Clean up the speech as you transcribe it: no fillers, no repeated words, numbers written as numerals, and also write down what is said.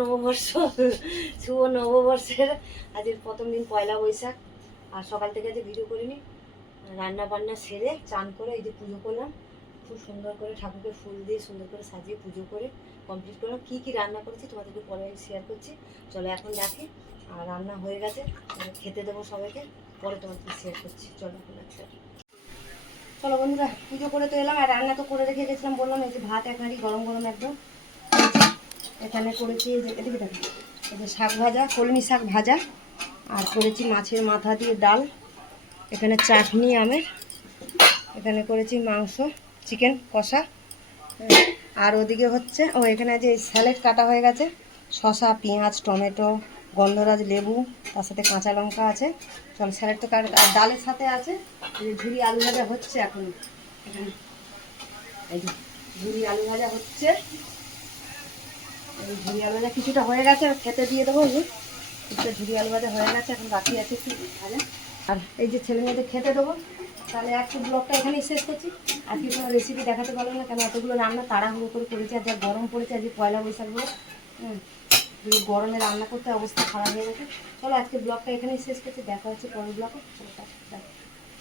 নববর্ষ, শুভ নববর্ষের আজকের প্রথম দিন পয়লা বৈশাখ। আর সকাল থেকে যে ভিডিও করিনি, রান্না বান্না সেরে চান করে এই যে পুজো করলাম, খুব সুন্দর করে ঠাকুরকে ফুল দিয়ে সুন্দর করে সাজিয়ে পুজো করে কমপ্লিট করলাম। কী কী রান্না করেছি তোমাদেরকে পরে শেয়ার করছি। চলো এখন রাখি, আর রান্না হয়ে গেছে, খেতে দেবো সবাইকে, পরে তোমাদেরকে শেয়ার করছি। চলো এখন রাখতে। চলো বন্ধুরা, পুজো করে তো এলাম, আর রান্না তো করে রেখে গেছিলাম, বললাম এই যে ভাত এক হাঁড়ি গরম গরম একদম। এখানে করেছি এই যে এদিকে দেখো, এই যে শাক ভাজা, কলমি শাক ভাজা, আর করেছি মাছের মাথা দিয়ে ডাল, এখানে চাটনি আমের, এখানে করেছি মাংস চিকেন কষা, আর ওদিকে হচ্ছে এখানে যে স্যালাড কাটা হয়ে গেছে, শসা পেঁয়াজ টমেটো গন্ধরাজ লেবু, তার সাথে কাঁচা লঙ্কা আছে। চল স্যালাড তো আর ডালের সাথে আছে এই যে ঝুরি আলু ভাজা হচ্ছে এখন, এখানে এই যে ঝুরি আলু ভাজা হচ্ছে, এই ঝুরি আলু ভাজা কিছুটা হয়ে গেছে, খেতে দিয়ে দেবো। এই যে কিছুটা ঝুরি আলু ভাজা হয়ে গেছে, এখন বাকি আছে একটু ভাজা, আর এই যে ছেলে মেয়েদের খেতে দেবো। তাহলে একটু ব্লগটা এখানেই শেষ করছি। আজকে কোনো রেসিপি দেখাতে পারবো না, কেন এতগুলো রান্না তাড়াহুড়ো করে করেছি, আর যা গরম পড়েছে আজকে পয়লা বৈশাখ বলে, গরমে রান্না করতে অবস্থা খারাপ হয়ে গেছে। চলো আজকে ব্লগটা এখানেই শেষ করছি, দেখা হচ্ছে পরের ব্লগে। চলো।